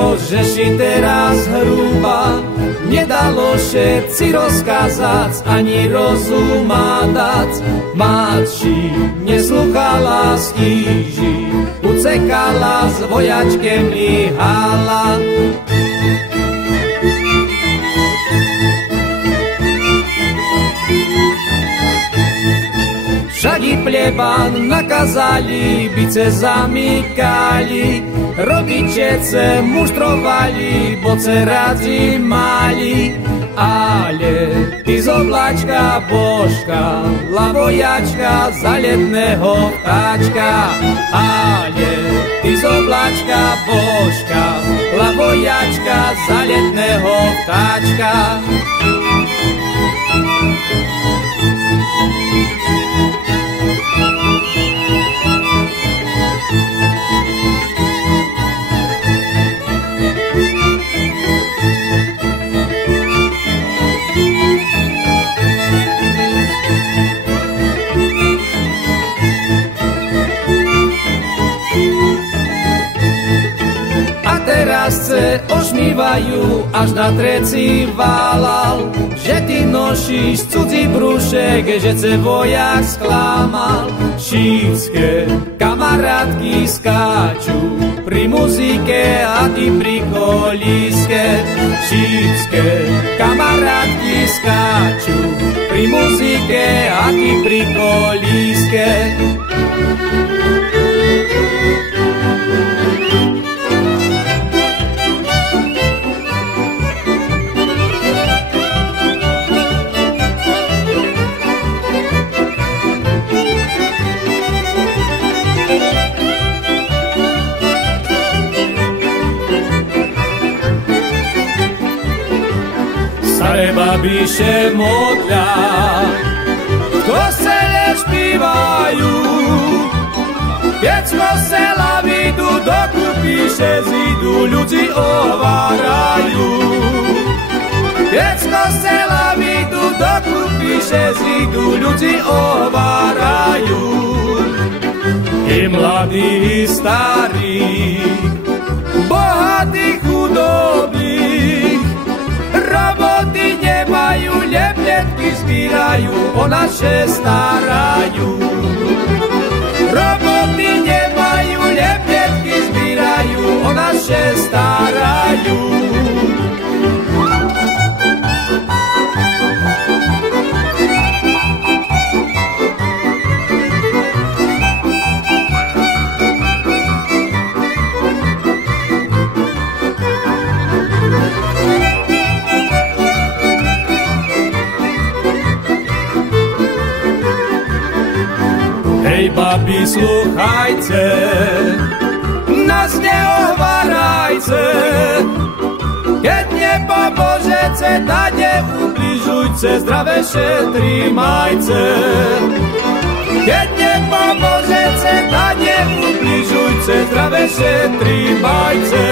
všetko, že si teraz hrúba. Nedalo všetci rozkázať, ani rozuma dať. Máči nesluchala stíži, ucekala s vojačkem lihala. Však i pleban nakazali, bice zamykali, rodičece muštrovali, bo radzi mali. Ale ty z oblačka božka, la vojačka za letného vtáčka. Ale ty z oblačka božka, la vojačka za letného vtáčka. Terasce ošmívajú, až na treci válal, že ty nosíš cudzí brúšek, že ce vojak sklamal. Všetké kamarátky skáču pri muzike a ty pri kolíske. Všetké kamarátky skáču pri muzike a ty pri kolíske. Staré babi še modľa, v kostele špívajú. Keď z kostela vyjdu dokupy, še zídu, ľudí ovárajú. Keď z kostela vyjdu dokupy, še zídu, ľudí ovárajú. I mladí, i starí, bohatí, chudobní, roboty nemajú, lebletky zbírajú, o naše starajú. Roboty nemajú, lebletky zbírajú, o naše starajú. Hej, babi, sluchajte, nás neohvarajte, keď nepobožete, tak neubližujte, zdravé šetrimajte. Keď nepobožete, tak neubližujte, zdravé šetrimajte.